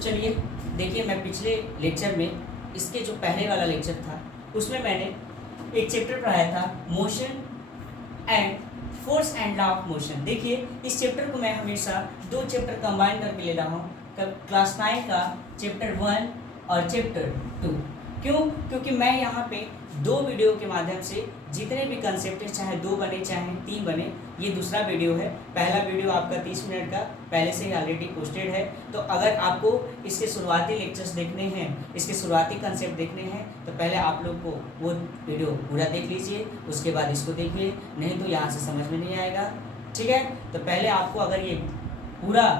चलिए देखिए, मैं पिछले लेक्चर में इसके जो पहले वाला लेक्चर था उसमें मैंने एक चैप्टर पढ़ाया था motion and force and law of motion. देखिए इस चैप्टर को मैं हमेशा दो चैप्टर कंबाइन करके ले रहा हूँ, क्लास 9 का चैप्टर 1 और चैप्टर 2। क्यों? क्योंकि मैं यहाँ पे दो वीडियो के माध्यम से जितने भी कंसेप्ट है, चाहे 2 बने चाहे 3 बने, ये दूसरा वीडियो है। पहला वीडियो आपका 30 मिनट का पहले से ही ऑलरेडी पोस्टेड है। तो अगर आपको इसके शुरुआती लेक्चर्स देखने हैं, इसके शुरुआती कंसेप्ट देखने हैं, तो पहले आप लोग को वो वीडियो पूरा देख लीजिए, उसके बाद इसको देखिए, नहीं तो यहाँ से समझ में नहीं आएगा। ठीक है, तो पहले आपको अगर ये पूरा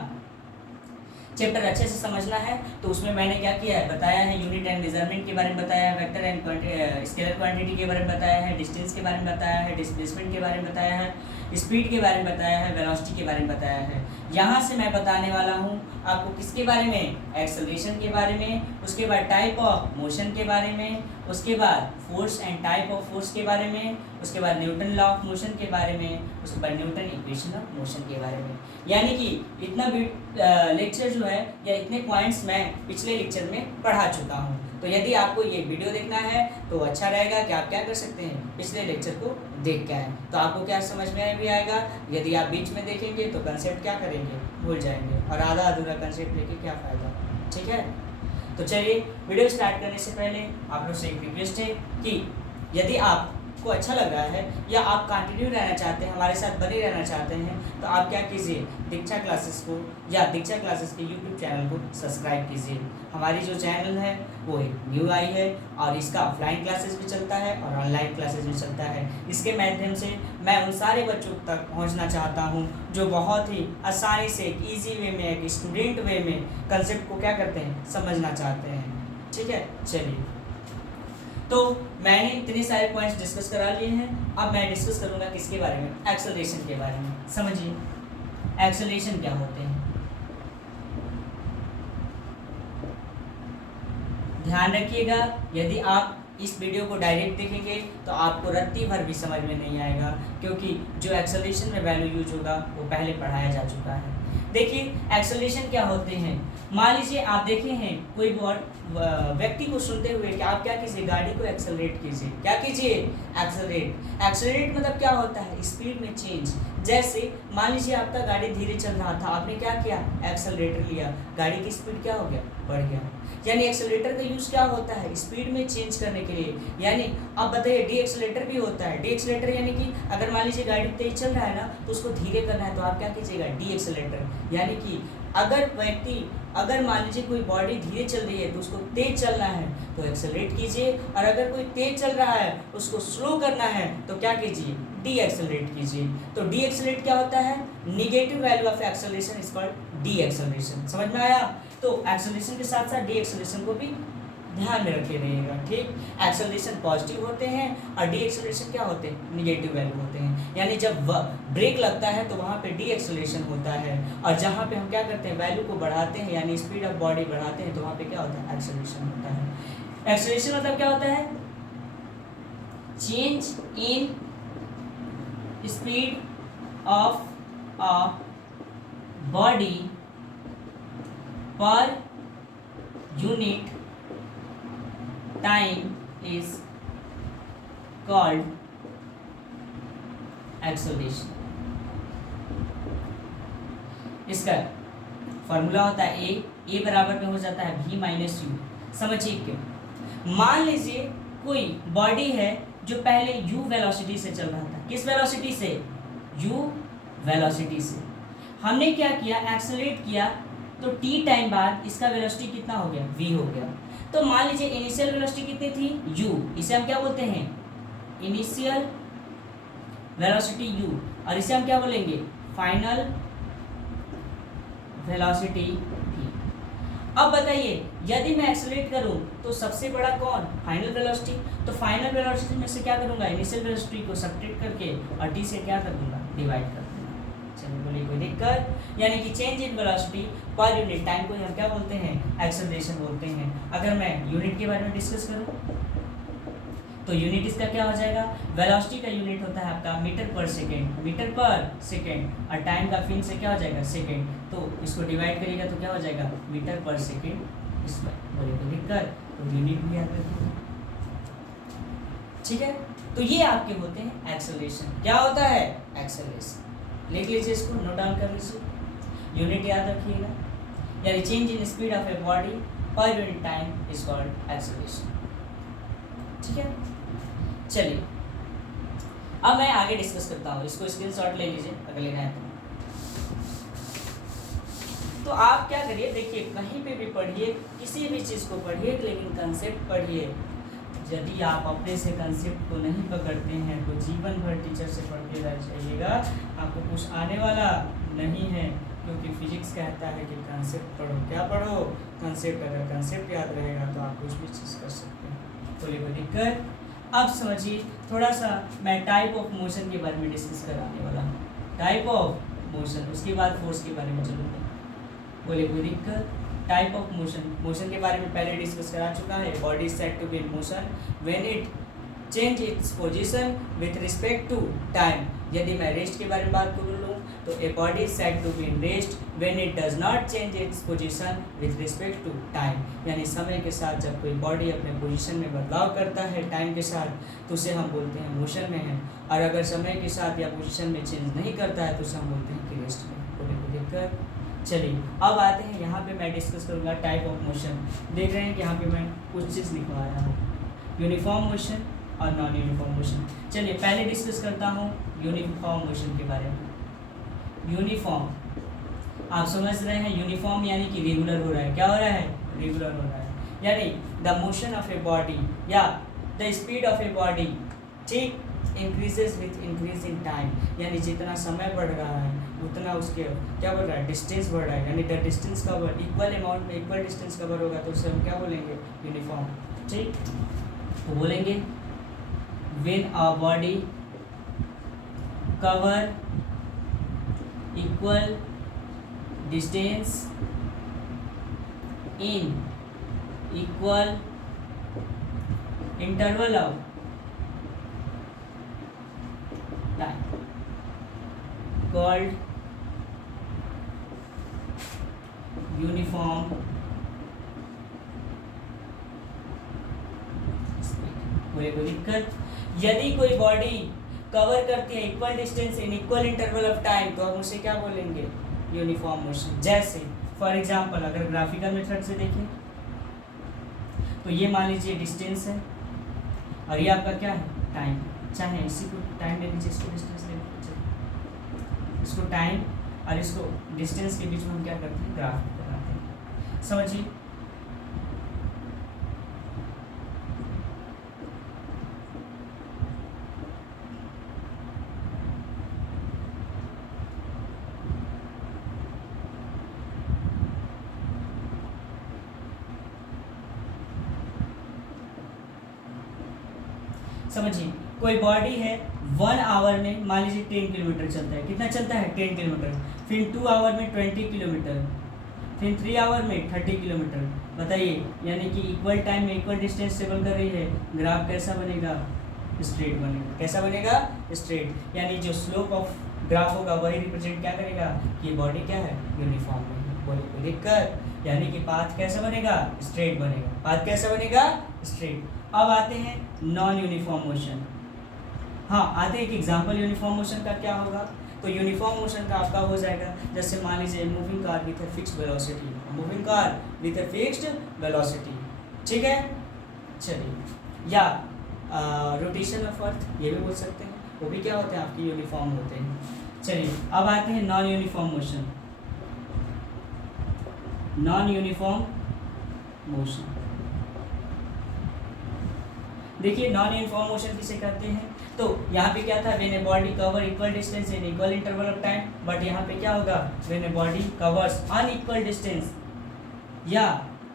चैप्टर अच्छे से समझना है तो उसमें मैंने क्या किया है, बताया है यूनिट एंड मेजरमेंट के बारे में बताया है, वेक्टर एंड स्केलर क्वांटिटी के बारे में बताया है, डिस्टेंस के बारे में बताया है, डिस्प्लेसमेंट के बारे में बताया है, स्पीड के बारे में बताया है, वेलोसिटी के बारे में बताया है। यहाँ से मैं बताने वाला हूँ आपको किसके बारे में, एक्सेलरेशन के बारे में, उसके बाद टाइप ऑफ मोशन के बारे में, उसके बाद force and type of force के बारे में, उसके बाद न्यूटन लॉ ऑफ मोशन के बारे में, उसके बाद न्यूटन इक्वेशन ऑफ मोशन के बारे में। यानी कि इतना लेक्चर जो है या इतने पॉइंट्स मैं पिछले लेक्चर में पढ़ा चुका हूँ। तो यदि आपको ये वीडियो देखना है तो अच्छा रहेगा कि आप क्या कर सकते हैं, पिछले लेक्चर को देख के आए, तो आपको क्या समझ में भी आएगा। यदि आप बीच में देखेंगे तो कंसेप्ट क्या करेंगे, भूल जाएंगे, और आधा अधूरा कंसेप्ट लेके क्या फ़ायदा। ठीक है, तो चलिए वीडियो स्टार्ट करने से पहले आप लोग से एक रिक्वेस्ट है कि यदि आपको अच्छा लग रहा है या आप कंटिन्यू रहना चाहते हैं, हमारे साथ बने रहना चाहते हैं, तो आप क्या कीजिए, दीक्षा क्लासेस को या दीक्षा क्लासेस के यूट्यूब चैनल को सब्सक्राइब कीजिए। हमारी जो चैनल है वो एक न्यू आई है और इसका ऑफलाइन क्लासेस भी चलता है और ऑनलाइन क्लासेस भी चलता है। इसके माध्यम से मैं उन सारे बच्चों तक पहुंचना चाहता हूं जो बहुत ही आसानी से एक ईजी वे में, एक स्टूडेंट वे में कंसेप्ट को क्या करते हैं, समझना चाहते हैं। ठीक है, चलिए, तो मैंने इतने सारे पॉइंट्स डिस्कस करा लिए हैं। अब मैं डिस्कस करूंगा किसके बारे में, एक्सेलरेशन के बारे में। समझिए एक्सेलरेशन क्या होते हैं। ध्यान रखिएगा, यदि आप इस वीडियो को डायरेक्ट देखेंगे तो आपको रत्ती भर भी समझ में नहीं आएगा, क्योंकि जो एक्सेलरेशन में वैल्यू यूज होगा वो पहले पढ़ाया जा चुका है। देखिए एक्सेलरेशन क्या होते हैं। मान लीजिए आप देखे हैं कोई व्यक्ति को सुनते हुए कि आप क्या कीजिए, गाड़ी को एक्सेलरेट कीजिए। क्या कीजिए, एक्सेलरेट। एक्सेलरेट मतलब क्या होता है, स्पीड में चेंज। जैसे मान लीजिए आपका गाड़ी धीरे चल रहा था, आपने क्या किया, एक्सेलरेटर लिया, गाड़ी की स्पीड क्या हो गया, बढ़ गया। यानी एक्सेलरेटर का यूज क्या होता है, स्पीड में चेंज करने के लिए। यानी अब बताइए डी एक्सेलरेटर भी होता है। डी एक्सेलरेटर यानी कि अगर मान लीजिए गाड़ी तेज चल रहा है ना, तो उसको धीरे करना है तो आप क्या कीजिएगा, डी एक्सेलरेटर। यानी कि अगर मान लीजिए कोई बॉडी धीरे चल रही है तो उसको तेज चलना है तो एक्सेलरेट कीजिए, और अगर कोई तेज चल रहा है उसको स्लो करना है तो क्या कीजिए, डी एक्सेलरेट कीजिए। तो डी एक्सेलरेट क्या होता है, negative value of acceleration is called D acceleration. समझ में आया। तो एक्सेलरेशन के साथ साथ डी एक्सेलरेशन को भी ध्यान में रखे रहिएगा। ठीक, एक्सेलरेशन पॉजिटिव होते हैं और डी एक्सेलरेशन क्या होते हैं, निगेटिव वैल्यू होते हैं। यानी जब ब्रेक लगता है तो वहाँ पे डी एक्सेलरेशन होता है, और जहाँ पे हम क्या करते हैं, वैल्यू को बढ़ाते हैं यानी स्पीड ऑफ बॉडी बढ़ाते हैं, तो वहाँ पे क्या होता है, एक्सेलरेशन होता है। एक्सेलरेशन मतलब क्या होता है, change in speed of a body per unit time is called acceleration. इसका फॉर्मूला होता है ए बराबर में हो जाता है v माइनस यू। समझिए क्यों। मान लीजिए कोई बॉडी है जो पहले u वेलोसिटी से चल रहा था। किस वेलोसिटी से, u वेलोसिटी से। हमने क्या किया, एक्सेलरेट किया, तो t टाइम बाद इसका वेलोसिटी कितना हो गया, v हो गया। तो मान लीजिए इनिशियल वेलोसिटी कितनी थी, u, इसे हम क्या बोलते हैं, इनिशियल वेलोसिटी u, और इसे हम क्या बोलेंगे, फाइनल वेलोसिटी v। अब बताइए यदि मैं एक्सेलरेट करूं तो सबसे बड़ा कौन, फाइनल वेलोसिटी। तो फाइनल वेलोसिटी में से क्या करूंगा, इनिशियल वेलोसिटी को सब्ट्रैक्ट करके और t से क्या कर दूंगा, डिवाइड कर दूंगा। चलिए बोलिए कोई दिक्कत। यानी कि change in velocity per unit time को हम क्या बोलते हैं, एक्सेलरेशन बोलते हैं। अगर मैं यूनिट के बारे में डिस्कस करूं तो यूनिट इसका क्या हो जाएगा, वेलोसिटी का यूनिट होता है आपका मीटर पर सेकेंड और टाइम का फिन से क्या हो जाएगा सेकेंड, तो इसको डिवाइड करिएगा तो क्या हो जाएगा मीटर पर सेकेंड स्क्वायर। बोले तो लिखकर तो यूनिट भी याद रखिएगा, ठीक है। तो ये आपके होते हैं एक्सेलरेशन। क्या होता है एक्सेलरेशन, लिख लीजिए इसको, नोट डाउन कर लीजिए, यूनिट याद रखिएगा, यानी change in speed of a body per unit time is called acceleration, ठीक है। चलिए अब मैं आगे डिस्कस करता हूँ, इसको स्क्रीनशॉट ले लीजिए अगर लेना है तो आप क्या करिए, देखिए कहीं पे भी पढ़िए, किसी भी चीज़ को पढ़िए लेकिन कंसेप्ट पढ़िए। यदि आप अपने से कंसेप्ट को नहीं पकड़ते हैं तो जीवन भर टीचर से पढ़ते रह जाइएगा, आपको कुछ आने वाला नहीं है, क्योंकि फिजिक्स कहता है कि कंसेप्ट पढ़ो। क्या पढ़ो, कंसेप्ट। अगर कंसेप्ट याद रहेगा तो आप कुछ भी चीज़ कर सकते हैं, कोई भी दिक्कत। अब समझिए थोड़ा सा मैं टाइप ऑफ मोशन के बारे में डिस्कस कराने वाला हूँ, टाइप ऑफ मोशन, उसके बाद फोर्स के बारे में चलूँगा। बोले कोई दिक्कत, टाइप ऑफ मोशन के बारे में पहले डिस्कस करा चुका है। Body is said to be in motion when it change its position with respect to time. यदि मैं रेस्ट के बारे में बात कर लूँ तो a body is said to be in rest when it does not change its position with respect to time, यानी समय के साथ जब कोई बॉडी अपने पोजीशन में बदलाव करता है टाइम के साथ तो उसे हम बोलते हैं मोशन में है, और अगर समय के साथ या पोजीशन में चेंज नहीं करता है तो उसे हम बोलते हैं कि रेस्ट में। कोई दिक्कत। चलिए अब आते हैं यहाँ पे मैं डिस्कस करूँगा टाइप ऑफ मोशन। देख रहे हैं कि यहाँ पे मैं कुछ चीज़ लिखवाया हूँ, यूनिफॉर्म मोशन और नॉन यूनिफॉर्म मोशन। चलिए पहले डिस्कस करता हूँ यूनिफॉर्म मोशन के बारे में। यूनिफॉर्म आप समझ रहे हैं, यूनिफॉर्म यानी कि रेगुलर हो रहा है। क्या हो रहा है, रेगुलर हो रहा है, यानी the motion of a body या the speed of a body, ठीक, increases with increase in time, यानी जितना समय बढ़ रहा है उतना उसके क्या बढ़ रहा है, डिस्टेंस बढ़ रहा है, यानी the distance cover equal amount में इक्वल डिस्टेंस कवर होगा तो उसे हम क्या बोलेंगे, यूनिफॉर्म, ठीक। तो बोलेंगे when a body cover equal distance in equal interval of time called uniform. कोई दिक्कत, यदि कोई बॉडी कवर करती है equal distance in equal interval of time तो हम उसे क्या बोलेंगे, यूनिफॉर्म मोशन। जैसे फॉर एग्जांपल अगर ग्राफिकल मेथड से देखें तो ये मान लीजिए डिस्टेंस है और ये आपका क्या है, टाइम। चाहे इसी को टाइम ले लीजिए, इसको डिस्टेंस ले लीजिए, इसको टाइम और इसको डिस्टेंस के बीच में हम क्या करते हैं, ग्राफ बनाते हैं। समझिए समझिए कोई बॉडी है 1 आवर में मान लीजिए 10 किलोमीटर चलता है। कितना चलता है, 10 किलोमीटर। फिर 2 आवर में 20 किलोमीटर, फिर 3 आवर में 30 किलोमीटर। बताइए, यानी कि इक्वल टाइम में इक्वल डिस्टेंस ट्रेवल कर रही है। ग्राफ कैसा बनेगा, स्ट्रेट बनेगा। कैसा बनेगा, स्ट्रेट, यानी जो स्लोप ऑफ ग्राफ होगा वही रिप्रेजेंट क्या करेगा कि बॉडी क्या है, यूनिफॉर्म में। कोई दिक्कत, यानी कि पाथ कैसा बनेगा, स्ट्रेट बनेगा। पाथ कैसा बनेगा, स्ट्रेट। अब आते हैं नॉन यूनिफॉर्म मोशन। हाँ, आते हैं एक एग्जाम्पल यूनिफॉर्म मोशन का क्या होगा। तो यूनिफॉर्म मोशन का आपका हो जाएगा, जैसे मान लीजिए moving car with a fixed velocity, moving car with a fixed velocity, ठीक है। चलिए, या रोटेशन ऑफ अर्थ ये भी बोल सकते हैं, वो भी क्या होते हैं, आपकी यूनिफॉर्म होते हैं। चलिए अब आते हैं non uniform motion. Non uniform motion, देखिए नॉन यूनिफॉर्म मोशन किसे कहते हैं। तो यहाँ पे क्या था, when a body cover equal distance in equal interval of time, but यहाँ पे क्या होगा, when a body covers unequal distance या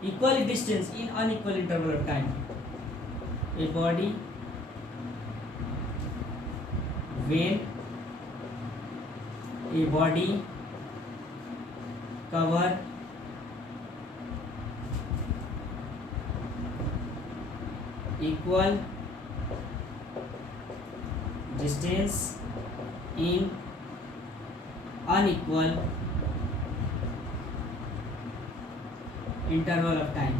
equal distance in unequal interval of time. A body when a body cover equal distance in unequal interval of time.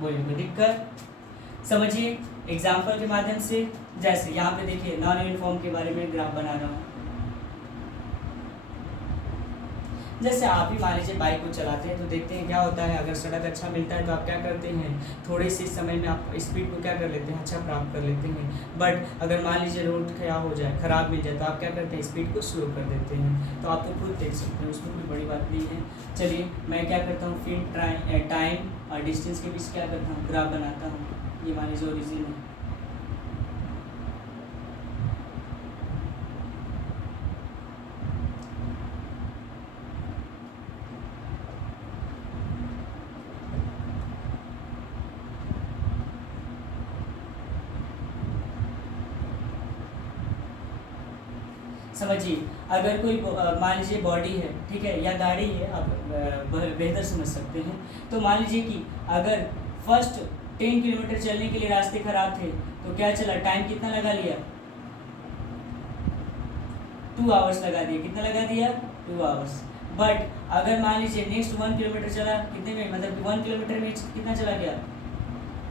बोलिए कोई दिक्कत? समझिए example के माध्यम से। जैसे यहाँ पे देखिए नॉन यूनिफॉर्म के बारे में ग्राफ बना रहा हूँ। जैसे आप ही मान लीजिए बाइक को चलाते हैं तो देखते हैं क्या होता है, अगर सड़क अच्छा मिलता है तो आप क्या करते हैं, थोड़े से समय में आप स्पीड को क्या कर लेते हैं, अच्छा प्राप्त कर लेते हैं। बट अगर मान लीजिए रोड क्या हो जाए, ख़राब मिल जाए, तो आप क्या करते हैं, स्पीड को स्लो कर देते हैं। तो आप तो खुद देख सकते हैं, उसमें कोई बड़ी बात नहीं है। चलिए मैं क्या करता हूँ, फिर टाइम और डिस्टेंस के बीच क्या करता हूँ, ग्राफ बनाता हूँ। ये मान लीजिए ओरिजिन है। समझिए अगर कोई मान लीजिए बॉडी है, ठीक है, या गाड़ी है, आप बेहतर समझ सकते हैं। तो मान लीजिए कि अगर फर्स्ट 10 किलोमीटर चलने के लिए रास्ते खराब थे तो क्या चला, टाइम कितना लगा लिया, 2 आवर्स लगा दिया। कितना लगा दिया, 2 आवर्स। बट अगर मान लीजिए नेक्स्ट 1 किलोमीटर चला, कितने में, मतलब 1 किलोमीटर में कितना चला गया,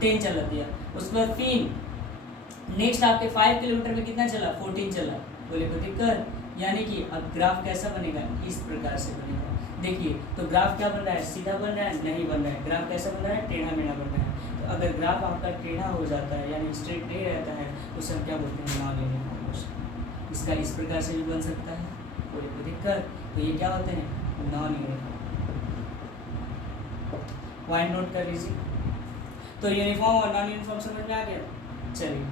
10 चला दिया। उसके बाद फिर नेक्स्ट आपके 5 किलोमीटर में कितना चला, 14 चला। बोले कोई दिक्कत? यानी कि अब ग्राफ कैसा बनेगा, इस प्रकार से बनेगा। देखिए तो ग्राफ क्या बन रहा है, सीधा बन रहा है, नहीं बन रहा है। ग्राफ कैसा बन रहा है, टेढ़ा मेढ़ा बन रहा है। तो अगर ग्राफ आपका टेढ़ा हो जाता है यानी स्ट्रेट नहीं रहता है तो उसे हम क्या बोलते हैं, नॉन यूनिफॉर्म मोशन। इसका इस प्रकार से भी बन सकता है। बोले कोई दिक्कत? तो ये क्या होते हैं, नॉन यूनिफॉर्म। पॉइंट नोट कर लीजिए। तो यूनिफॉर्म और नॉन यूनिफॉर्म समझ में आ गया। चलिए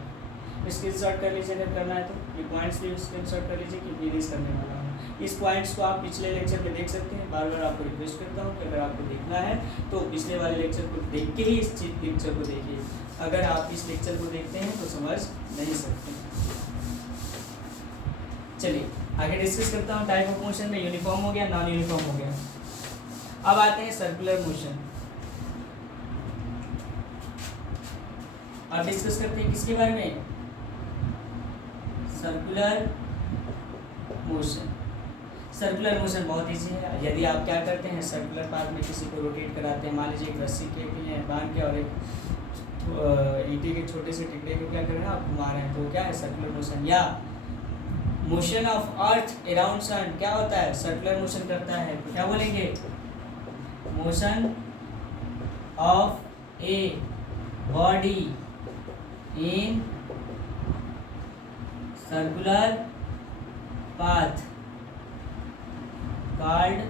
स्क्रीनशॉट कर लीजिए अगर करना है तो। ये पॉइंट्स भी स्क्रीनशॉट कर लीजिए कि रिलीज करने वाला हूँ। इस पॉइंट्स को आप पिछले लेक्चर में देख सकते हैं। बार बार आपको रिक्वेस्ट करता हूँ कि अगर आपको देखना है तो पिछले वाले लेक्चर को देख के ही इस लेक्चर को देखिए। अगर आप इस लेक्चर को देखते हैं तो समझ नहीं सकते। चलिए आगे डिस्कस करता हूँ। टाइप ऑफ मोशन में यूनिफॉर्म हो गया, नॉन यूनिफॉर्म हो गया। अब आते हैं सर्कुलर मोशन। अब डिस्कस करते हैं किसके बारे में, सर्कुलर मोशन। सर्कुलर मोशन बहुत ईजी है। यदि आप क्या करते हैं, सर्कुलर पाथ में किसी को रोटेट कराते हैं, मान लीजिए एक रस्सी के लिए बांध के और एक ईंटे के छोटे से टुकड़े को क्या कर रहे हैं, आप घुमा रहे हैं, तो क्या है, सर्कुलर मोशन। या motion of earth around sun क्या होता है, सर्कुलर मोशन करता है। तो क्या बोलेंगे, motion of a body in circular path called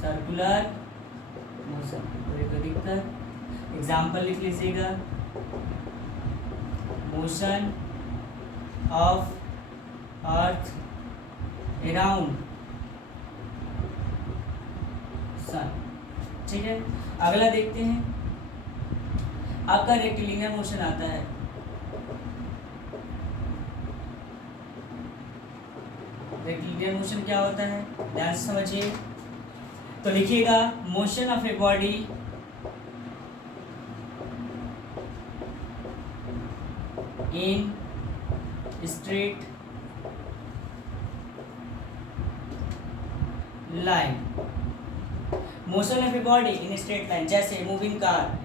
circular motion. Example लिख लीजिएगा, motion of earth around sun. ठीक है, अगला देखते हैं। आपका रेक्टिलिनियर मोशन आता है। रेक्टिलिनियर मोशन क्या होता है, ध्यान से समझिए। तो लिखिएगा, motion of a body in straight line. Motion of a body in straight line, जैसे moving car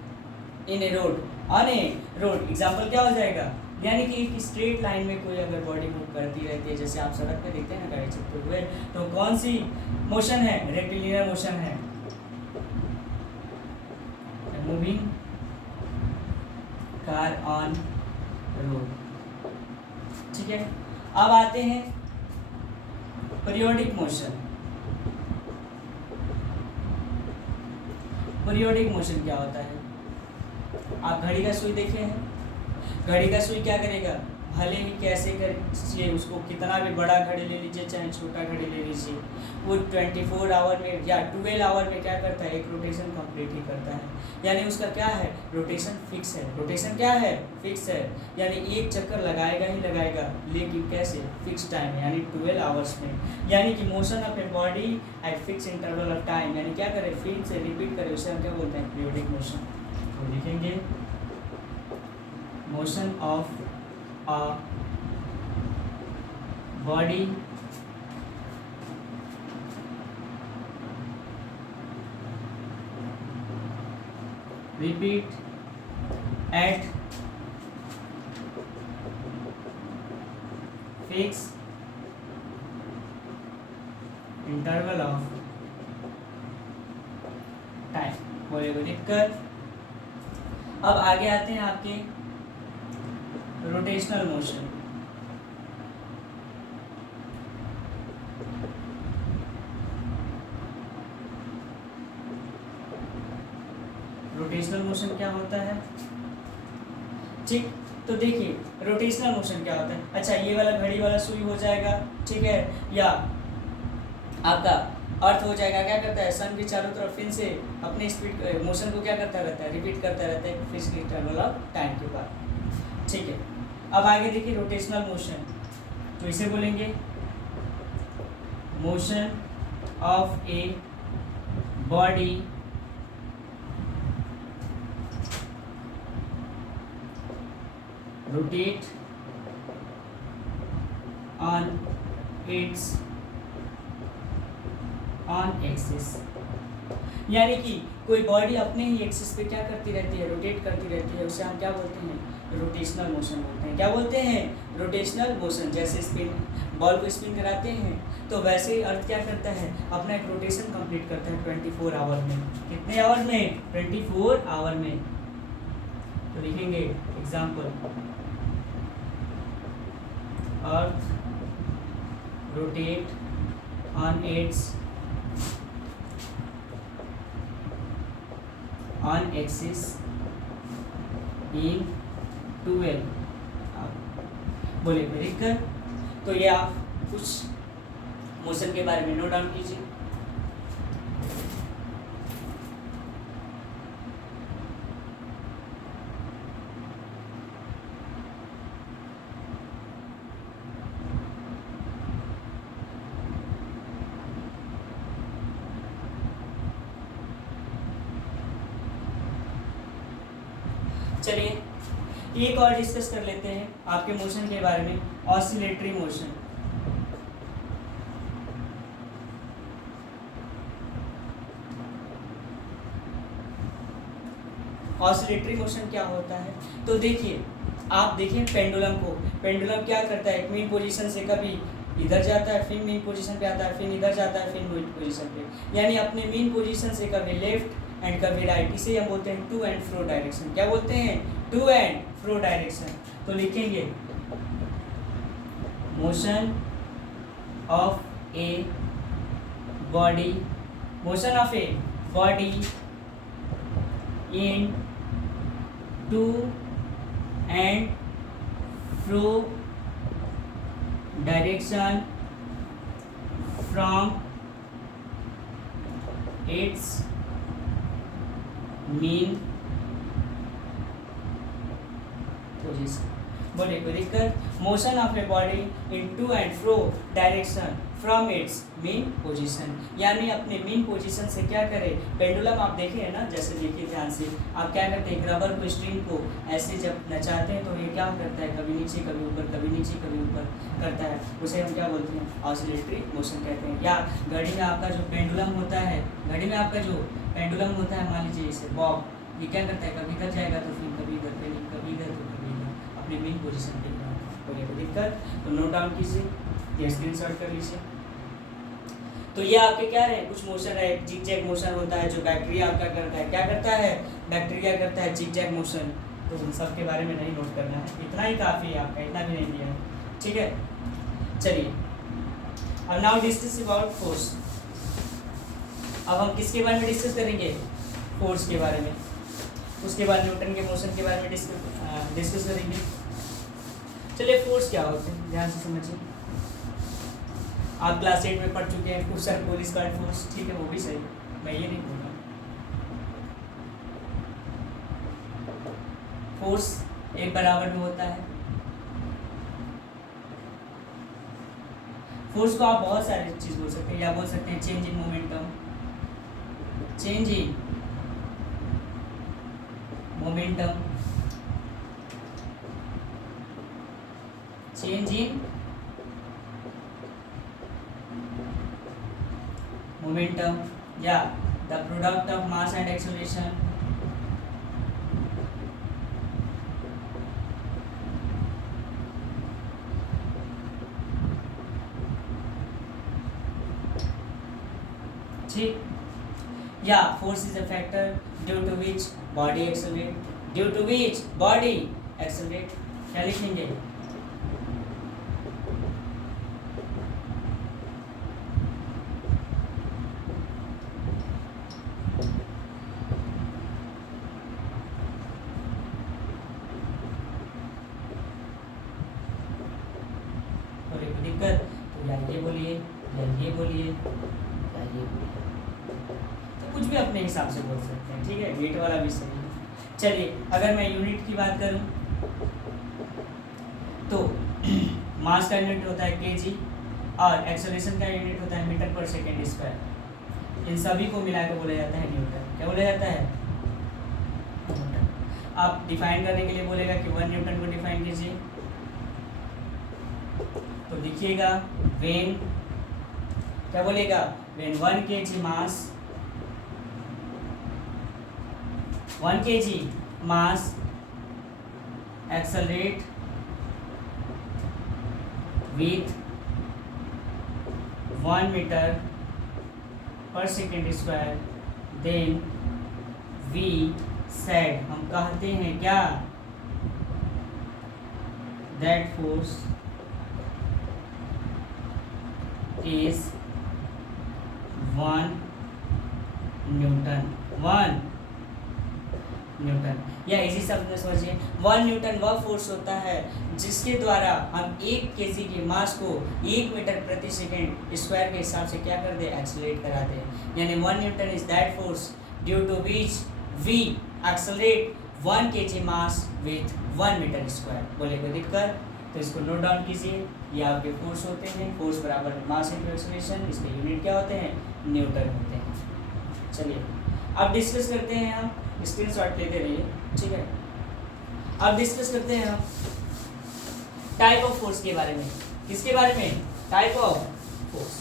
in a road, on a road. Example क्या हो जाएगा, यानी कि एक स्ट्रेट लाइन में कोई अगर बॉडी मूव करती रहती है, जैसे आप सड़क पे देखते हैं ना गाड़ी चलते हुए, तो कौन सी मोशन है, रेक्टिलिनियर मोशन है। Moving car on road. ठीक है, अब आते हैं पीरियोडिक मोशन। पीरियोडिक मोशन क्या होता है, आप घड़ी का सुई देखे हैं, घड़ी का सुई क्या करेगा, भले ही कैसे करिए, उसको कितना भी बड़ा घड़ी ले लीजिए चाहे छोटा घड़ी ले लीजिए, वो 24 आवर में या 12 आवर में क्या करता है, एक रोटेशन कंप्लीट ही करता है। यानी उसका क्या है, रोटेशन फिक्स है। रोटेशन क्या है, फिक्स है, यानी एक चक्कर लगाएगा ही लगाएगा, लेकिन कैसे, फिक्स टाइम है, यानी 12 आवर्स में। यानी कि motion of a body at fix interval of time, यानी क्या करें, फिर से रिपीट करें, उसे हम क्या बोलते हैं, पीरियोडिक मोशन। तो लिखेंगे motion of a body repeat at fixed interval of time। बोले को लिखकर अब आगे आते हैं आपके रोटेशनल मोशन। रोटेशनल मोशन क्या होता है, ठीक, तो देखिए रोटेशनल मोशन क्या होता है। अच्छा, ये वाला घड़ी वाला सुई हो जाएगा, ठीक है, या आपका अर्थ हो जाएगा, क्या करता है, सन के चारों तरफ फिर से अपने स्पीड मोशन को क्या करता रहता है, रिपीट करता रहता है फिक्स इंटरवल ऑफ टाइम के बाद। ठीक है, अब आगे देखिए रोटेशनल मोशन, तो इसे बोलेंगे motion of a body rotate on it's on axis. यानी कि कोई बॉडी अपने ही एक्सिस पे क्या करती रहती है, रोटेट करती रहती है, उसे हम क्या बोलते हैं, रोटेशनल मोशन बोलते हैं। क्या बोलते हैं, रोटेशनल मोशन। जैसे स्पिन, बॉल को स्पिन कराते हैं तो वैसे ही अर्थ क्या करता है, अपना एक रोटेशन कंप्लीट करता है 24 आवर में। कितने आवर में, 24 आवर में। तो लिखेंगे example, earth rotate on it's on axis in 12 बोले लिख कर। तो ये आप कुछ मोशन के बारे में नोट डाउन कीजिए। चलिए एक और डिस्कस कर लेते हैं आपके मोशन के बारे में, ऑसिलेटरी मोशन। ऑसिलेटरी मोशन क्या होता है, तो देखिए आप देखिए पेंडुलम को, पेंडुलम क्या करता है, एक मेन पोजीशन से कभी इधर जाता है, फिर मेन पोजीशन पे आता है, फिर इधर जाता है, फिर मेन पोजीशन पे, यानी अपने मेन पोजीशन से कभी लेफ्ट एंड कभी राइट, इसे हम बोलते हैं टू एंड फ्रो डायरेक्शन। क्या बोलते हैं, टू एंड फ्रो डायरेक्शन। तो लिखेंगे motion of a body, motion of a body in to and fro direction from its mean position. बोले कोई दिक्कत, motion of a body in to and fro direction from its mean position, यानी अपने mean position से क्या करें, pendulum आप देखे हैं ना, जैसे देखिए ध्यान से, आप क्या करते हैं, रबर को स्ट्रिंग को ऐसे जब नचाते हैं तो ये क्या करता है, कभी नीचे कभी ऊपर, कभी नीचे कभी ऊपर करता है, उसे हम क्या बोलते हैं, ऑसिलेटरी मोशन कहते हैं। या घड़ी में आपका जो पेंडुलम होता है, घड़ी में आपका जो पेंडुलम होता है, मान लीजिए इसे बॉब, ये क्या करता है, कभी इधर जाएगा तो फिर कभी इधर, कभी इधर तो कभी इधर, अपने मेन पोजीशन पे कोई दिक्कत तो नोट डाउन कीजिए या स्क्रीनशॉट कर लीजिए। तो ये आपके क्या रहे, कुछ मोशन है, जिगजैग मोशन होता है जो बैक्टीरिया आपका करता है, क्या करता है, बैक्टीरिया करता है जिगजैग मोशन। तो उन सब के बारे में नहीं नोट करना है, इतना ही काफ़ी है आपका, इतना भी नहीं दिया है, ठीक है। चलिए अब नाउ डिस्कस अबाउट फोर्स। अब हम किसके बारे में डिस्कस करेंगे, फोर्स के बारे में, उसके बाद न्यूटन के मोशन के बारे में डिस्कस करेंगे। चलिए फोर्स क्या होते हैं ध्यान से समझिए। आप क्लास 8 में पढ़ चुके हैं सर होल स्क्वायर फोर्स, ठीक है वो भी सही है, मैं ये नहीं बोल रहा। फोर्स एक बराबर में होता है। फोर्स को आप बहुत सारे चीज बोल सकते हैं, या बोल सकते हैं change in momentum, change in momentum, change in momentum, या the product of mass and acceleration, ठीक। या force is a factor due to which body accelerate, due to which body accelerate, क्या लिखेंगे? दिक्कत तो या ये बोलिए या ये बोलिए या ये बोलिए, तो कुछ भी अपने हिसाब से बोल सकते हैं, ठीक है। वेट वाला भी सही है। चलिए अगर मैं यूनिट की बात करूं तो मास का यूनिट होता है केजी और एक्सेलरेशन का यूनिट होता है मीटर पर सेकेंड स्क्वायर। इन सभी को मिलाकर बोला जाता है न्यूटन। क्या बोला जाता है? न्यूटन। आप डिफाइन करने के लिए बोलेगा कि 1 न्यूटन को डिफाइन कीजिए, तो लिखिएगा वेन, क्या बोलेगा? When 1 kg mass, 1 kg mass accelerate with 1 meter per second square, then we said, हम कहते हैं क्या? that force is 1 Newton. 1 Newton, या इसी शब्द में समझिए 1 न्यूटन वह फोर्स होता है जिसके द्वारा हम 1 केजी के मास को 1 मीटर प्रति सेकेंड स्क्वायर के हिसाब से क्या कर दे? एक्सेलरेट करा दे। यानी 1 newton is that force due to which we accelerate 1 kg mass with 1 metre square. बोले कोई दिक्कत? तो इसको नोट डाउन कीजिए, ये आपके फोर्स होते हैं। फोर्स बराबर मास इंटू एक्सेलरेशन, इसके यूनिट क्या होते हैं? न्यूटन होते हैं। चलिए अब डिस्कस करते हैं, हम स्क्रीनशॉट लेते रहिए, ठीक है। अब डिस्कस करते हैं हम टाइप ऑफ फोर्स के बारे में। किसके बारे में? Type of force.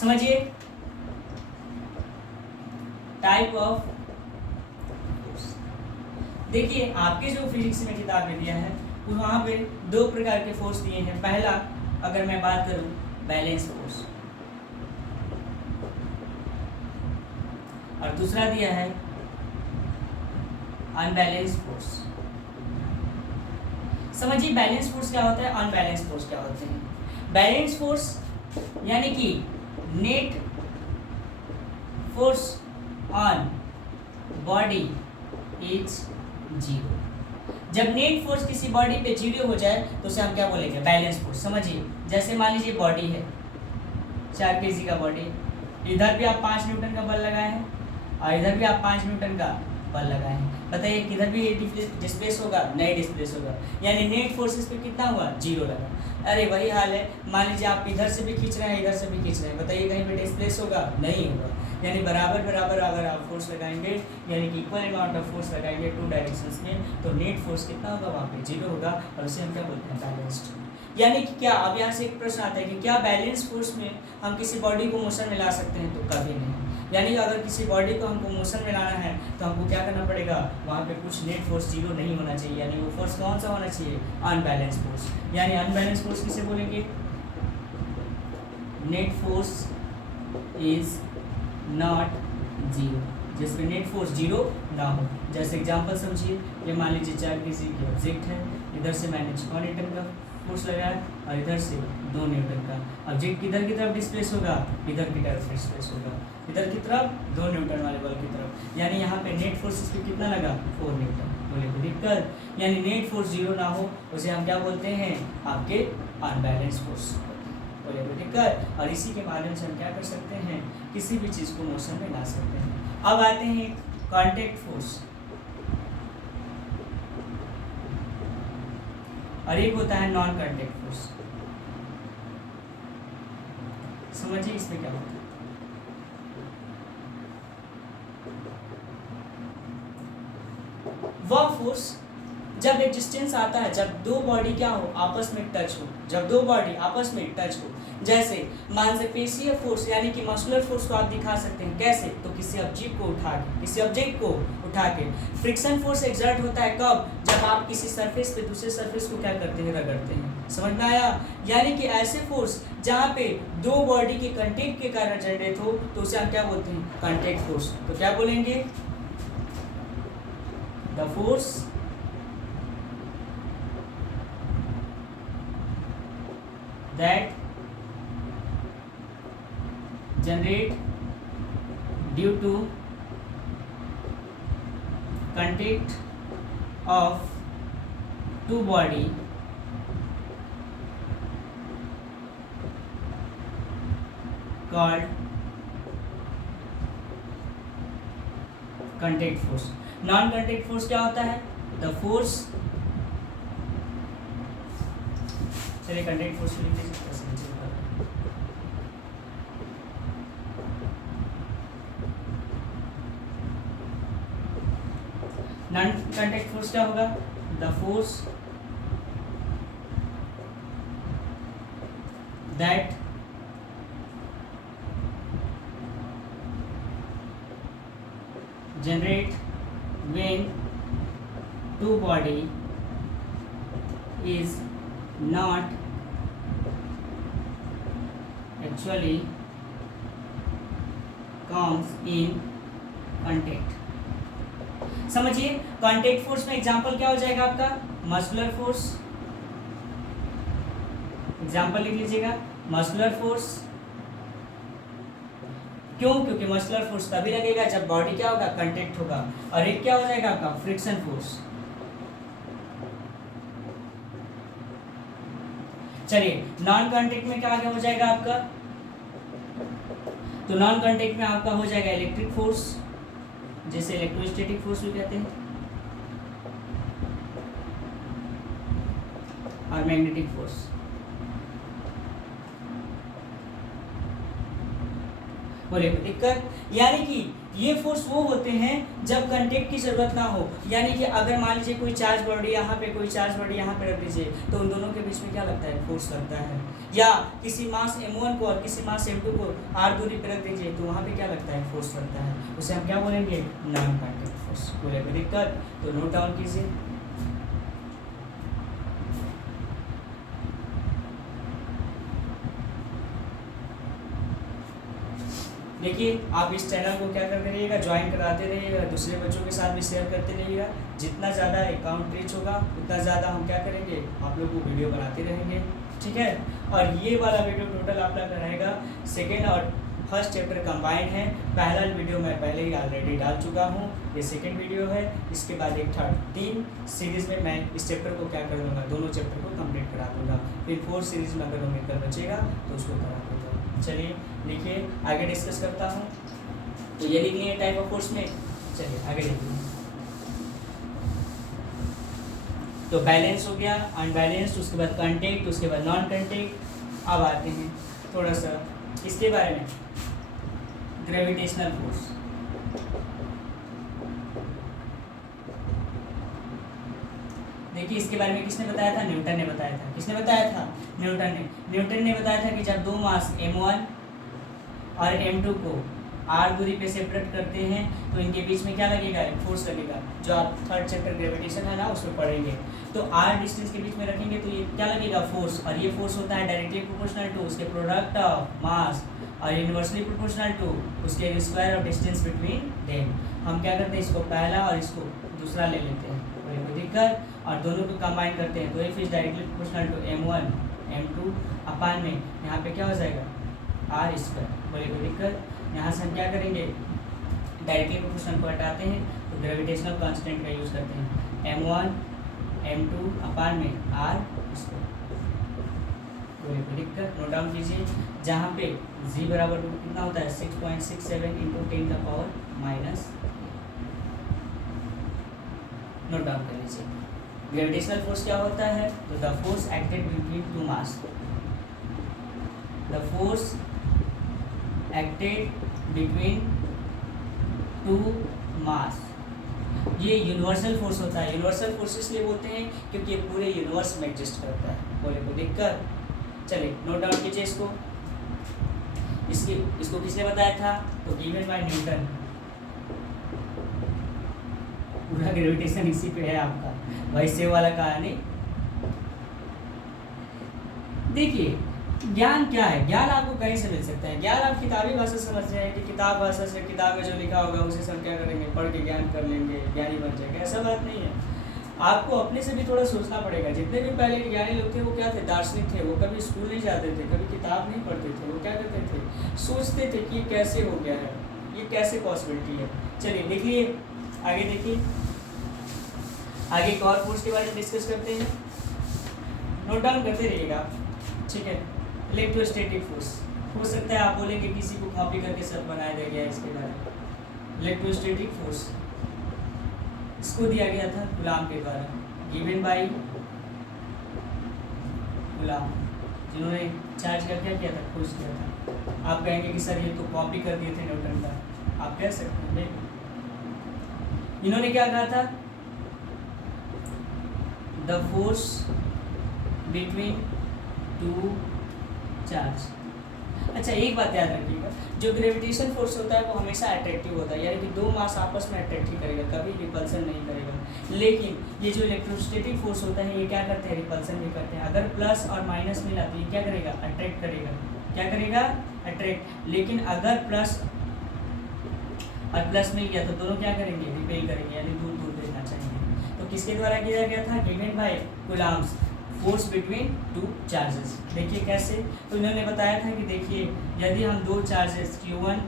समझिए टाइप ऑफ फोर्स। देखिए आपके जो फिजिक्स में किताब में दिया है वहाँ पे 2 प्रकार के फोर्स दिए हैं। पहला अगर मैं बात करूं बैलेंस फोर्स, और दूसरा दिया है अनबैलेंस फोर्स। समझिए बैलेंस फोर्स क्या होता है, अनबैलेंस फोर्स क्या होते हैं। बैलेंस फोर्स यानी कि net force on body is 0। जब नेट फोर्स किसी बॉडी पे 0 हो जाए तो उसे हम क्या बोलेंगे? Balance force. समझिए जैसे मान लीजिए बॉडी है 4 kg का बॉडी, इधर भी आप 5 न्यूटन का बल लगाए हैं और इधर भी आप 5 न्यूटन का बल लगाए हैं। बताइए किधर भी डिस्प्लेस होगा? नहीं डिस्प्लेस होगा। यानी नेट फोर्स इस पर कितना हुआ? 0 लगा। अरे वही हाल है, मान लीजिए आप इधर से भी खींच रहे हैं इधर से भी खींच रहे हैं, बताइए कहीं पे डिस्प्लेस होगा? नहीं होगा। यानी बराबर बराबर अगर आप फोर्स लगाएंगे यानी कि इक्वल अमाउंट ऑफ फोर्स लगाएंगे 2 डायरेक्शंस में, तो नेट फोर्स कितना होगा? वहाँ पे 0 होगा, और उसे हम क्या बोलते हैं? बैलेंस्ड। यानी कि क्या, अब यहाँ से एक प्रश्न आता है कि क्या बैलेंस फोर्स में हम किसी बॉडी को मोशन में ला सकते हैं? तो कभी नहीं। यानी कि अगर किसी बॉडी को हमको मोशन में लाना है तो हमको क्या करना पड़ेगा? वहाँ पे कुछ नेट फोर्स 0 नहीं होना चाहिए। यानी वो फोर्स कौन सा होना चाहिए? Unbalance force. यानी अनबैलेंस फोर्स किसे बोलेंगे? नेट फोर्स इज नॉट 0, जिसमें नेट फोर्स 0 ना हो। जैसे एग्जांपल समझिए, ये मान लीजिए 4 kg की ऑब्जेक्ट है, इधर से मैंने 6 न्यूटन का फोर्स लगाया और इधर से 2 न्यूटन का। ऑब्जेक्ट किधर की तरफ डिस्प्लेस होगा? इधर की तरफ डिस्प्लेस होगा। इधर की तरफ 2 न्यूटन वाले बल की तरफ। यानी यहाँ पे नेट फोर्स इस पर कितना लगा? 4 न्यूटन बोले कोई दिक्कत, यानी नेट फोर्स जीरो ना हो उसे हम क्या बोलते हैं, आपके अनबैलेंस फोर्स, बोले कोई दिक्कत। और इसी के माध्यम से हम क्या कर सकते हैं, किसी भी चीज़ को मोशन में ला सकते हैं। अब आते हैं कॉन्टैक्ट फोर्स, और एक होता है नॉन कॉन्टैक्ट फोर्स। समझिए इसमें क्या होता है। वह फोर्स जब एक डिस्टेंस आता है, जब दो बॉडी क्या हो, आपस में टच हो, जब दो बॉडी आपस में टच हो, जैसे मांसपेशीय फोर्स यानी कि मस्कुलर फोर्स को आप दिखा सकते हैं कैसे, तो किसी ऑब्जेक्ट को उठा के, किसी ऑब्जेक्ट को उठा के। फ्रिक्शन फोर्स एक्सर्ट होता है कब, जब आप किसी सरफेस पे दूसरे सरफेस को क्या करते हैं, रगड़ते हैं। समझ में आया, यानी कि ऐसे फोर्स जहाँ पे दो बॉडी के कंटेक्ट के कारण जनरेट हो तो उसे हम क्या बोलते हैं, कॉन्टैक्ट फोर्स। तो क्या बोलेंगे, the force that generate due to contact of two body called contact force। Non contact force क्या होता है, the force, चलिए कंटेक्ट फोर्स लिख लीजिए। नॉन कंटेक्ट फोर्स क्या होगा, the force that generate when two body is not actually comes in contact। समझिए contact force में एग्जांपल क्या हो जाएगा आपका, मस्कुलर फोर्स। एग्जांपल लिख लीजिएगा, मस्कुलर फोर्स। क्यों, क्योंकि मस्कुलर फोर्स तभी लगेगा जब बॉडी क्या होगा, कांटेक्ट होगा। और एक क्या हो जाएगा आपका, फ्रिक्शन फोर्स। चलिए नॉन कांटेक्ट में क्या आगे हो जाएगा आपका, तो नॉन कांटेक्ट में आपका हो जाएगा इलेक्ट्रिक फोर्स, जैसे इलेक्ट्रोस्टैटिक फोर्स भी कहते हैं, और मैग्नेटिक फोर्स। बोले दिक्कत, यानी कि ये फोर्स वो होते हैं जब कांटेक्ट की जरूरत ना हो, यानी कि अगर मान लीजिए कोई चार्ज बॉडी यहाँ पे, कोई चार्ज बॉडी यहाँ पे रख दीजिए, तो उन दोनों के बीच में क्या लगता है, फोर्स लगता है। या किसी मास m1 को और किसी मास m2 को r दूरी पे रख दीजिए, तो वहाँ पे क्या लगता है, फोर्स लगता है। उसे हम क्या बोलेंगे, नॉन कांटेक्ट फोर्स। बोले दिक्कत, तो नोट डाउन कीजिए। देखिए आप इस चैनल को क्या करते रहिएगा, ज्वाइन कराते रहिएगा, दूसरे बच्चों के साथ भी शेयर करते रहिएगा। जितना ज़्यादा अकाउंट रीच होगा उतना ज़्यादा हम क्या करेंगे, आप लोग को वीडियो बनाते रहेंगे, ठीक है। और ये वाला वीडियो टोटल आप लोग का रहेगा, सेकेंड और फर्स्ट चैप्टर कंबाइंड है। पहला वीडियो मैं पहले ही ऑलरेडी डाल चुका हूँ, ये सेकेंड वीडियो है। इसके बाद एक थर्ड, 3 सीरीज़ में मैं इस चैप्टर को क्या कर दूँगा, दोनों चैप्टर को कंप्लीट करा दूँगा। फिर 4th सीरीज़ में अगर मिलकर बचेगा तो उसको करा दूँगा। चलिए लिखिए, आगे डिस्कस करता हूँ। तो ये लिख लिए टाइप ऑफ फोर्स में, चलिए आगे लिखिए। तो बैलेंस हो गया, अनबैलेंस्ड, उसके बाद कांटेक्ट, उसके बाद नॉन कांटेक्ट। अब आते हैं थोड़ा सा इसके बारे में, ग्रेविटेशनल फोर्स। देखिए इसके बारे में किसने बताया था, न्यूटन ने बताया था। किसने बताया था, न्यूटन ने बताया था कि जब दो मास m1 और m2 को r दूरी पे सेपरेट करते हैं तो इनके बीच में क्या लगेगा, एक फोर्स लगेगा, जो आप थर्ड चैप्टर ग्रेविटेशन है ना उसमें पढ़ेंगे। तो r डिस्टेंस के बीच में रखेंगे तो ये क्या लगेगा, फोर्स। और ये फोर्स होता है डायरेक्टली प्रोपोर्शनल टू उसके प्रोडक्ट ऑफ मास और इनवर्सली प्रोपोर्शनल टू उसके square of distance between them. हम क्या करते हैं, इसको पहला और इसको दूसरा ले लेते हैं, कोई दिक्कत, और दोनों को कंबाइन करते हैं। तो F is directly proportional to m1 m2 upon में यहाँ पे क्या हो जाएगा, r स्क्वायर। बोले कोई दिक्कत, यहाँ से हम क्या करेंगे, डायरेक्टली प्रोपोर्शनल को हटाते हैं तो ग्रेविटेशनल कांस्टेंट का यूज़ करते हैं। m1 m2 अपान में r इसको लिख कर नोट डाउन कीजिए, जहाँ पे g बराबर कितना होता है 6.67 इंटू 10 का पावर माइनस, नोट डाउन कर लीजिए। ग्रेविटेशनल फोर्स क्या होता है, तो the force acted between two mass, the force acted between two mass, ये यूनिवर्सल फोर्स होता है। यूनिवर्सल फोर्स इसलिए बोलते हैं क्योंकि ये पूरे यूनिवर्स में एग्जिस्ट करता है। बोले को दिक्कत, चलिए नोट डाउन कीजिए इसको। इसको किसने बताया था, तो गिवन बाय न्यूटन। पूरा ग्रेविटेशन इसी पे है आपका, वैसे वाला कहानी। देखिए ज्ञान क्या है, ज्ञान आपको कहीं से मिल सकता है। ज्ञान आप किताबी भाषा समझ रहे हैं कि किताब भाषा से, किताब में जो लिखा होगा उसे सब क्या करेंगे, पढ़ के ज्ञान कर लेंगे, ज्ञानी बन जाएंगे, ऐसा बात नहीं है। आपको अपने से भी थोड़ा सोचना पड़ेगा। जितने भी पहले के ज्ञानी लोग थे वो क्या थे, दार्शनिक थे। वो कभी स्कूल नहीं जाते थे, कभी किताब नहीं पढ़ते थे। वो क्या करते थे, सोचते थे कि ये कैसे हो गया है, ये कैसे पॉसिबिलिटी है। चलिए देखिए आगे, देखिए आगे एक और फोर्स के बारे में डिस्कस करते हैं, नोट डाउन करते रहिएगा, ठीक है। इलेक्ट्रोस्टैटिक फोर्स, हो सकता है आप बोलेंगे किसी को कॉपी करके सब बनाया गया है इसके बारे में। इलेक्ट्रोस्टैटिक फोर्स इसको दिया गया था गुलाम के द्वारा, गिवन बाय गुलाम, जिन्होंने चार्ज का क्या किया था, खोज किया था। आप कहेंगे कि सर ये तो कॉपी कर दिए थे न्यूटन का, आप कह सकते हैं। इन्होंने क्या कहा था, the force between two charge. अच्छा एक बात याद रखिएगा, जो ग्रेविटेशन फोर्स होता है वो हमेशा अट्रैक्टिव होता है, यानी कि दो मास आपस में अट्रैक्ट ही करेगा, कभी रिपल्सन नहीं करेगा। लेकिन ये जो इलेक्ट्रोस्टैटिक फोर्स होता है ये क्या करते हैं, रिपल्सन भी करते हैं। अगर प्लस और माइनस मिला तो ये क्या करेगा, अट्रैक्ट करेगा। क्या करेगा, अट्रैक्ट। लेकिन अगर प्लस और प्लस मिल गया तो दोनों क्या करेंगे, रिपेल करेंगे, यानी दूर दूर देखना चाहिए। तो किसके द्वारा किया गया था, given by Coulomb's, force between two charges. देखिए कैसे, तो इन्होंने बताया था कि देखिए यदि हम दो चार्जेस Q1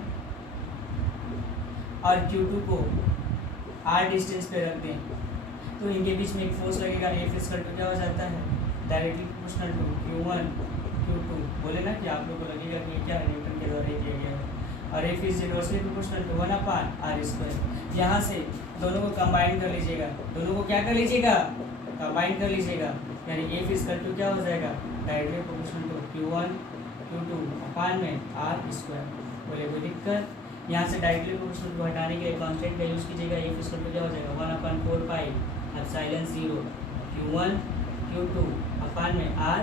और Q2 को r डिस्टेंस पे रख दें तो इनके बीच में एक फोर्स लगेगा, F इक्वल टू क्या हो जाता है, directly proportional to Q1 Q2। बोले ना कि आप लोग को लगेगा कि ये क्या है, न्यूटन के द्वारा किया गया है। और F is inversely proportional to 1/r²। यहाँ से दोनों को कंबाइन कर लीजिएगा, दोनों को क्या कर लीजिएगा, कंबाइन कर लीजिएगा, यानी F इक्वल टू क्या हो जाएगा, directly proportional to Q1 Q2 अपान में r²। बोले कोई दिक्कत, यहाँ से डायरेक्टली प्रोपोर्शनल को हटाने के लिए कांस्टेंट का यूज़ कीजिएगा। F इक्वल टू क्या हो जाएगा, 1/4πε0 Q1 Q2 अपान में r²।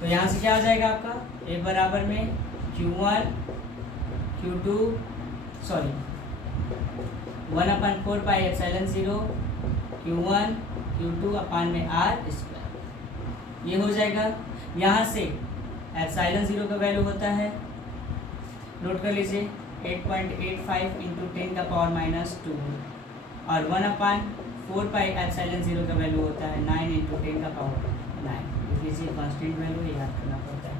तो यहाँ से क्या आ जाएगा आपका, F बराबर में Q1 Q2 sorry 1/4πε0 Q1 Q2 अपान में r²। ये हो जाएगा। यहाँ से ε0 का वैल्यू होता है, नोट कर लीजिए 8.85 इंटू 10 का पावर -2, और 1/4πε0 का वैल्यू होता है 9 इंटू 10 का पावर 9। लिख लीजिए, कांस्टेंट वैल्यू ये याद करना पड़ता है,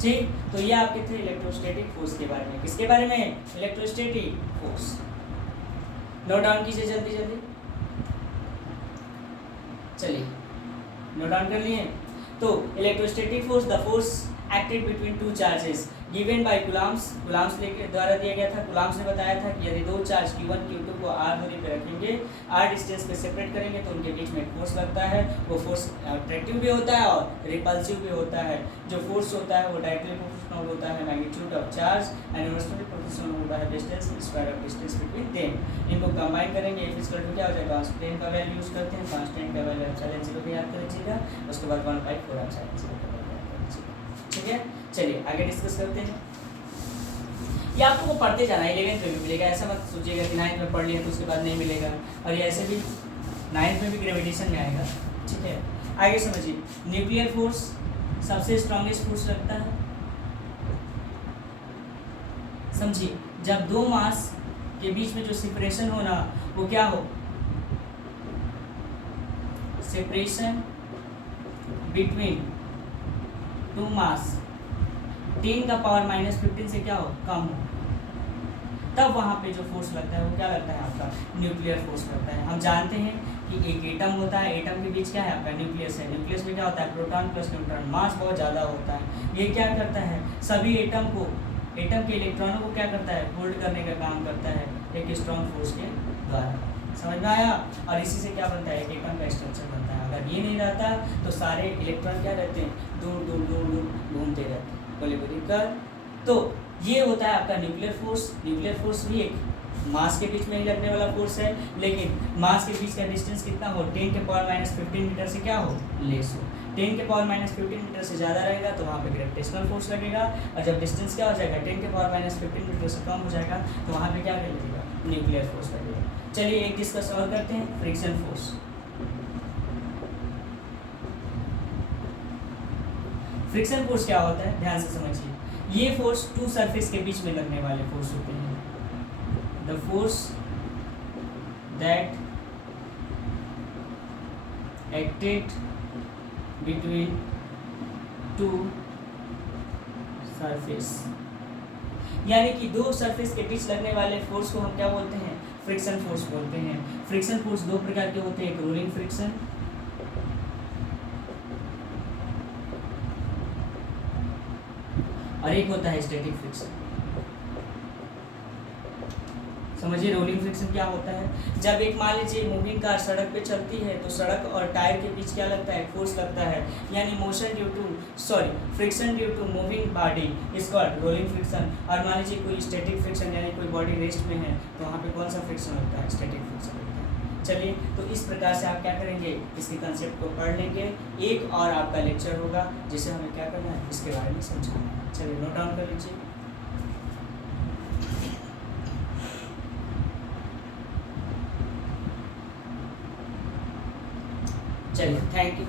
ठीक। तो ये आपके थे इलेक्ट्रोस्टैटिक फोर्स के बारे में। किसके बारे में, इलेक्ट्रोस्टैटिक फोर्स। नोट डाउन कीजिए जल्दी जल्दी, चलिए नोट डाउन कर लिए। तो electrostatic force, the force acted between two charges given by Coulomb's, Coulomb's के द्वारा दिया गया था। कूलम्ब्स ने बताया था कि यदि दो चार्ज Q1 Q2 को r दूरी पे रखेंगे, r डिस्टेंस पे सेपरेट करेंगे तो उनके बीच में फोर्स लगता है। वो फोर्स अट्रैक्टिव भी होता है और रिपल्सिव भी होता है। जो फोर्स होता है वो डायरेक्टली प्रोपोर्शनल होता है magnitude of charge and inversely proportional होता है distance square of distance between them. इनको कंबाइन करेंगे, F इक्वल टू क्या हो जाएगा, कांस्टेंट का वैल्यू यूज करते हैं, कांस्टेंट का वैल्यू ε0 को याद कर लीजिएगा, उसके बाद 1/4 ε0 ठीक है। चलिए आगे डिस्कस करते हैं। ये आप लोगों को पढ़ते जाना, 11th में भी मिलेगा, ऐसा मत सोचिएगा कि 9th में पढ़ लिया तो उसके बाद नहीं मिलेगा। और ये ऐसे भी 9th में भी ग्रेविटेशन में आएगा, ठीक है। आगे समझिए, न्यूक्लियर फोर्स सबसे स्ट्रॉन्गेस्ट फोर्स लगता है। समझिए, जब दो मास के बीच में जो सेपरेशन होना वो क्या हो, सेपरेशन बिटवीन टू मास 10 का पावर -15 से क्या हो, कम हो। तब वहाँ पे जो फोर्स लगता है वो क्या लगता है आपका न्यूक्लियर फोर्स लगता है। हम जानते हैं कि एक एटम होता है, एटम के बीच क्या है आपका न्यूक्लियस है, न्यूक्लियस में क्या होता है प्रोटॉन प्लस न्यूट्रॉन, मास बहुत ज़्यादा होता है। ये क्या करता है सभी एटम के इलेक्ट्रॉनों को क्या करता है होल्ड करने का काम करता है एक स्ट्रॉन्ग फोर्स के द्वारा। समझ में आया। और इसी से क्या बनता है एक एटम का स्ट्रक्चर बनता है। अगर ये नहीं रहता तो सारे इलेक्ट्रॉन क्या रहते हैं दूर दूर दूर दूर घूमते रहते हैं। बोले कोई दिक्कत। तो ये होता है आपका न्यूक्लियर फोर्स। न्यूक्लियर फोर्स भी एक मास के बीच में ही लगने वाला फोर्स है, लेकिन मास के बीच का डिस्टेंस कितना हो 10⁻⁻15 मीटर से क्या हो लेस हो। 10⁻⁻15 मीटर से ज़्यादा रहेगा तो वहाँ पे ग्रेविटेशनल फोर्स लगेगा, और जब डिस्टेंस क्या हो जाएगा 10⁻⁻15 मीटर से कम हो जाएगा तो वहाँ पे क्या लगेगा न्यूक्लियर फोर्स लगेगा। चलिए एक डिस्कस और करते हैं फ्रिक्शन फोर्स। फ्रिक्शन फोर्स क्या होता है ध्यान से समझिए। ये फोर्स टू सरफेस के बीच में लगने वाले फोर्स होते हैं। The force that acted between to surface, यानी कि दो सरफेस के बीच लगने वाले फोर्स को हम क्या बोलते हैं फ्रिक्शन फोर्स बोलते हैं। फ्रिक्शन फोर्स दो प्रकार के होते हैं, एक रोलिंग फ्रिक्शन और एक होता है स्टैटिक फ्रिक्शन। समझिए रोलिंग फ्रिक्शन क्या होता है। जब एक मान लीजिए मूविंग कार सड़क पे चलती है तो सड़क और टायर के बीच क्या लगता है फोर्स लगता है, यानी friction due to moving body is called rolling friction. और मान लीजिए कोई स्टैटिक फ्रिक्शन यानी कोई बॉडी रेस्ट में है तो वहाँ पे कौन सा फ्रिक्शन लगता है स्टैटिक फ्रिक्शन लगता है। चलिए तो इस प्रकार से आप क्या करेंगे इसके कंसेप्ट को पढ़ लेंगे। एक और आपका लेक्चर होगा जिसे हमें क्या करना है इसके बारे में समझाना है। चलिए नोट डाउन कर लीजिए। चलिए थैंक यू।